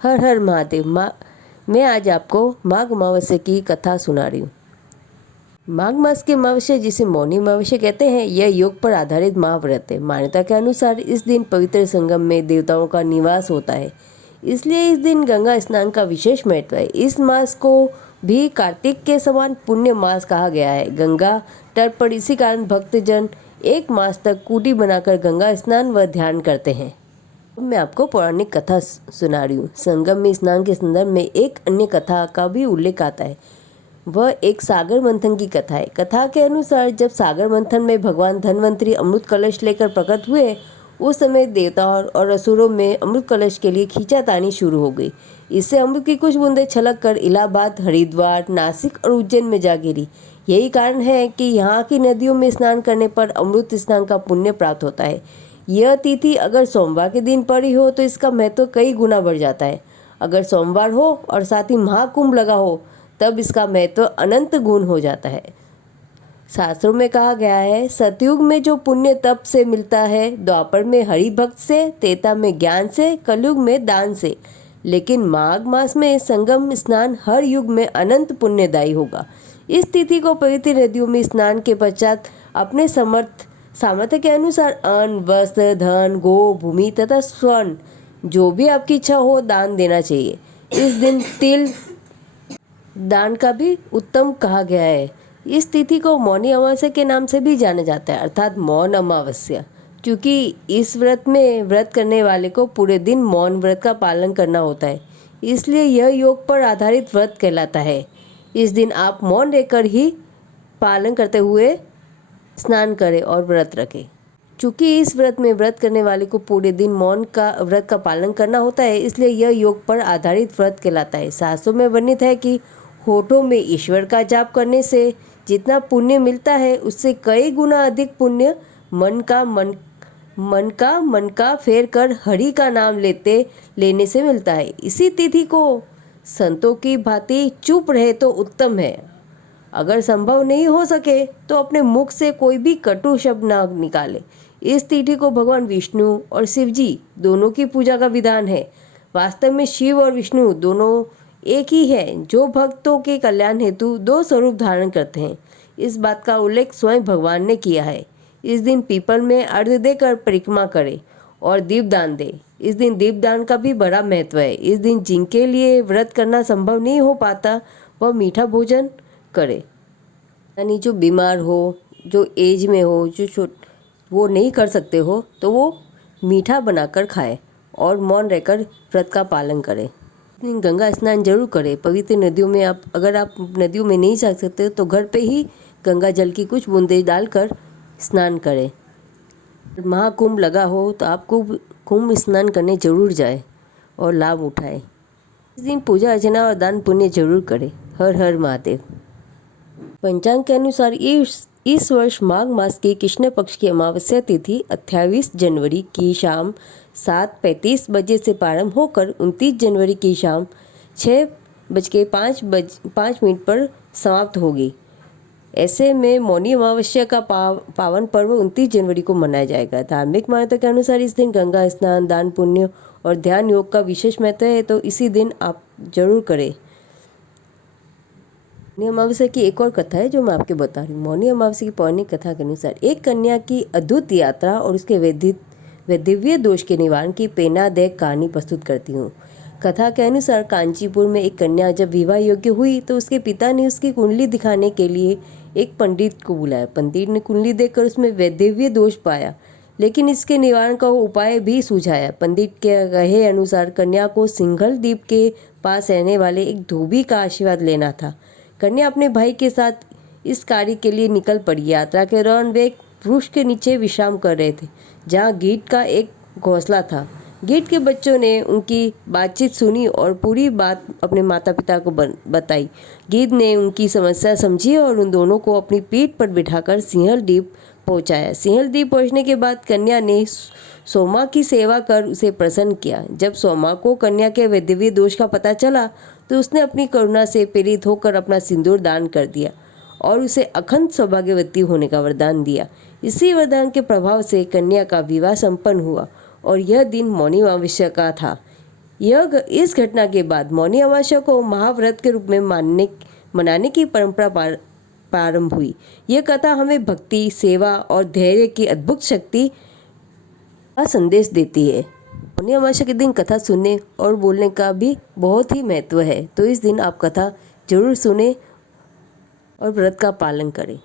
हर हर महादेव। मैं आज आपको माघ अमावस्या की कथा सुना रही हूँ। माघ मास की अमावस्या, जिसे मौनी अमावस्या कहते हैं, यह योग पर आधारित महाव्रत है। मान्यता के अनुसार इस दिन पवित्र संगम में देवताओं का निवास होता है, इसलिए इस दिन गंगा स्नान का विशेष महत्व है। इस मास को भी कार्तिक के समान पुण्य मास कहा गया है। गंगा तट पर इसी कारण भक्तजन एक मास तक कुटी बनाकर गंगा स्नान व ध्यान करते हैं। अब मैं आपको पौराणिक कथा सुना रही हूँ। संगम में स्नान के संदर्भ में एक अन्य कथा का भी उल्लेख आता है। वह एक सागर मंथन की कथा है। कथा के अनुसार जब सागर मंथन में भगवान धन्वंतरी अमृत कलश लेकर प्रकट हुए, उस समय देवताओं और असुरों में अमृत कलश के लिए खींचातानी शुरू हो गई। इससे अमृत की कुछ बूंदें छलक कर इलाहाबाद, हरिद्वार, नासिक और उज्जैन में जा गिरी। यही कारण है कि यहाँ की नदियों में स्नान करने पर अमृत स्नान का पुण्य प्राप्त होता है। यह तिथि अगर सोमवार के दिन पड़ी हो तो इसका महत्व कई गुना बढ़ जाता है। अगर सोमवार हो और साथ ही महाकुंभ लगा हो तब इसका महत्व अनंत गुण हो जाता है। शास्त्रों में कहा गया है, सतयुग में जो पुण्य तप से मिलता है, द्वापर में हरि भक्त से, त्रेता में ज्ञान से, कलयुग में दान से, लेकिन माघ मास में संगम स्नान हर युग में अनंत पुण्यदायी होगा। इस तिथि को पवित्र नदियों में स्नान के पश्चात अपने सामर्थ्य के अनुसार अन्न, वस्त्र, धन, गो, भूमि तथा स्वर्ण, जो भी आपकी इच्छा हो, दान देना चाहिए। इस दिन तिल दान का भी उत्तम कहा गया है। इस तिथि को मौनी अमावस्या के नाम से भी जाना जाता है, अर्थात मौन अमावस्या, क्योंकि इस व्रत में व्रत करने वाले को पूरे दिन मौन व्रत का पालन करना होता है, इसलिए यह योग पर आधारित व्रत कहलाता है। इस दिन आप मौन रहकर ही पालन करते हुए स्नान करें और व्रत रखें। चूँकि इस व्रत में व्रत करने वाले को पूरे दिन मौन का व्रत का पालन करना होता है, इसलिए यह योग पर आधारित व्रत कहलाता है। शास्त्रों में वर्णित है कि होठों में ईश्वर का जाप करने से जितना पुण्य मिलता है, उससे कई गुना अधिक पुण्य मन का फेर कर हरि का नाम लेने से मिलता है। इसी तिथि को संतों की भांति चुप रहे तो उत्तम है। अगर संभव नहीं हो सके तो अपने मुख से कोई भी कटु शब्द ना निकाले। इस तिथि को भगवान विष्णु और शिव जी दोनों की पूजा का विधान है। वास्तव में शिव और विष्णु दोनों एक ही है, जो भक्तों के कल्याण हेतु दो स्वरूप धारण करते हैं। इस बात का उल्लेख स्वयं भगवान ने किया है। इस दिन पीपल में अर्घ्य देकर परिक्रमा करें और दीपदान दें। इस दिन दीपदान का भी बड़ा महत्व है। इस दिन जिनके लिए व्रत करना संभव नहीं हो पाता, वह मीठा भोजन करे, यानी जो बीमार हो, जो एज में हो, वो नहीं कर सकते हो, तो वो मीठा बनाकर खाए और मौन रहकर व्रत का पालन करें। गंगा स्नान जरूर करें। पवित्र नदियों में अगर आप नदियों में नहीं जा सकते तो घर पे ही गंगा जल की कुछ बूंदें डालकर स्नान करें। महाकुंभ लगा हो तो आपको कुंभ स्नान करने जरूर जाए और लाभ उठाएं। इस दिन पूजा अर्चना और दान पुण्य जरूर करें। हर हर महादेव। पंचांग के अनुसार इस वर्ष माघ मास की कृष्ण पक्ष की अमावस्या तिथि 28 जनवरी की शाम 7:35 बजे से प्रारंभ होकर 29 जनवरी की शाम 6:05 पर समाप्त होगी। ऐसे में मौनी अमावस्या का पावन पर्व 29 जनवरी को मनाया जाएगा। धार्मिक मान्यता के अनुसार इस दिन गंगा स्नान, दान पुण्य और ध्यान योग का विशेष महत्व है, तो इसी दिन आप जरूर करें। मौनी अमावस्या की एक और कथा है जो मैं आपके बता रही हूँ। मौनी अमावस्या की पौराणिक कथा के अनुसार एक कन्या की अद्भुत यात्रा और उसके वैधव्य दोष के निवारण की प्रेरणादायक कहानी प्रस्तुत करती हूँ। कथा के अनुसार कांचीपुर में एक कन्या जब विवाह योग्य हुई तो उसके पिता ने उसकी कुंडली दिखाने के लिए एक पंडित को बुलाया। पंडित ने कुंडली देखकर उसमें वैधव्य दोष पाया, लेकिन इसके निवारण का उपाय भी सुझाया। पंडित के कहे अनुसार कन्या को सिंघल द्वीप के पास रहने वाले एक धोबी का आशीर्वाद लेना था। कन्या अपने भाई के साथ इस कार्य के लिए निकल पड़ी। यात्रा के दौरान वे एक वृक्ष के नीचे विश्राम कर रहे थे, जहाँ गीत का एक घोंसला था। गीत के बच्चों ने उनकी बातचीत सुनी और पूरी बात अपने माता पिता को बताई। गीत ने उनकी समस्या समझी और उन दोनों को अपनी पीठ पर बिठाकर सिंहल द्वीप पहुंचाया। सिंहल द्वीप पहुंचने के बाद कन्या ने सोमा की सेवा कर उसे प्रसन्न किया। जब सोमा को कन्या के वैधव्य दोष का पता चला तो उसने अपनी करुणा से प्रेरित होकर अपना सिंदूर दान कर दिया और उसे अखंड सौभाग्यवती होने का वरदान दिया। इसी वरदान के प्रभाव से कन्या का विवाह संपन्न हुआ और यह दिन मौनी अमावस्या का था। इस घटना के बाद मौनी अमावस्या को महाव्रत के रूप में मनाने की परंपरा प्रारंभ हुई। यह कथा हमें भक्ति, सेवा और धैर्य की अद्भुत शक्ति का संदेश देती है। मौनी अमावस्या के दिन कथा सुनने और बोलने का भी बहुत ही महत्व है, तो इस दिन आप कथा जरूर सुने और व्रत का पालन करें।